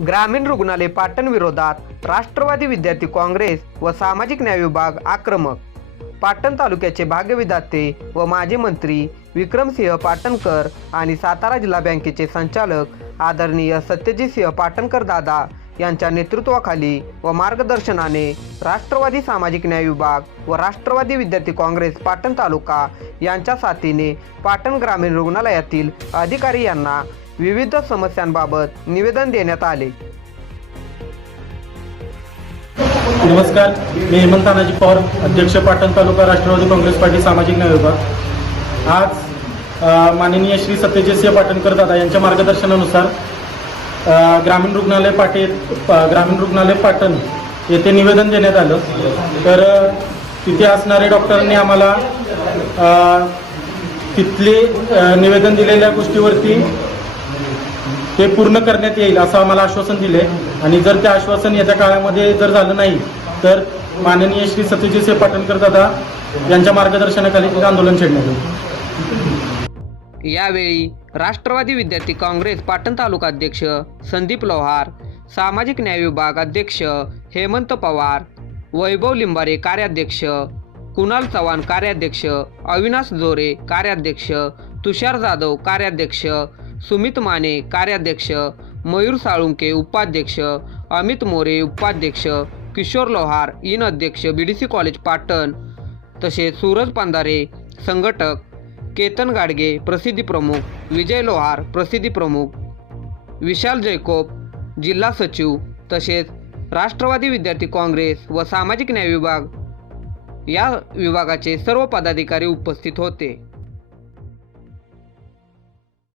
ग्रामीण रुग्णालय पाटण विरोधात राष्ट्रवादी विद्यार्थी काँग्रेस व सामाजिक न्याय विभाग आक्रमक। पाटण तालुक्याचे भाग्यविधाते व माजी मंत्री विक्रमसिंह पाटणकर आणि सातारा जिल्हा बँकेचे संचालक आदरणीय सत्यजितसिंह पाटणकर दादा यांच्या नेतृत्वाखाली व मार्गदर्शनाने राष्ट्रवादी सामाजिक न्याय विभाग व राष्ट्रवादी विद्यार्थी काँग्रेस पाटण तालुका यांच्या साथीने पाटण ग्रामीण रुग्णालयातील अधिकारी यांना विविध समस्यांबाबत निवेदन देण्यात आले। नमस्कार, मी हेमंत तानाजी पवार, अध्यक्ष पाटण तालुका राष्ट्रवादी काँग्रेस पार्टी सामाजिक न्याय विभाग। आज माननीय श्री सत्यजितसिंह पाटणकर दादा यांच्या मार्गदर्शनानुसार ग्रामीण रुग्णालय पाटण येथे निवेदन देण्यात आलं। तर तिथे असणारे डॉक्टरांनी आम्हाला तिथले निवेदन दिलेल्या गोष्टीवरती ते पूर्ण करण्यात येईल असं आम्हाला आश्वासन दिले आणि जर ते आश्वासन येत्या काळामध्ये जर झालं नाही तर माननीय श्री सत्यजितसिंह पाटणकर दादा यांच्या मार्गदर्शनाखाली आंदोलन छेडण्यात येईल। यावेळी राष्ट्रवादी विद्यार्थी काँग्रेस पाटण तालुका अध्यक्ष संदीप लोहार, सामाजिक न्याय विभाग अध्यक्ष हेमंत पवार, वैभव लिंबारे कार्याध्यक्ष, कुणाल चव्हाण कार्याध्यक्ष, अविनाश जोरे कार्याध्यक्ष, तुषार जाधव कार्याध्यक्ष, सुमित माने कार्याध्यक्ष, मयूर साळुंके उपाध्यक्ष, अमित मोरे उपाध्यक्ष, किशोर लोहार इन अध्यक्ष बीडीसी कॉलेज पाटण, तसेच सूरज पंधारे संघटक, केतन गाडगे प्रसिद्धी प्रमुख, विजय लोहार प्रसिद्धी प्रमुख, विशाल जैकोब जिल्हा सचिव, तसेच राष्ट्रवादी विद्यार्थी काँग्रेस व सामाजिक न्याय विभाग या विभागाचे सर्व पदाधिकारी उपस्थित होते।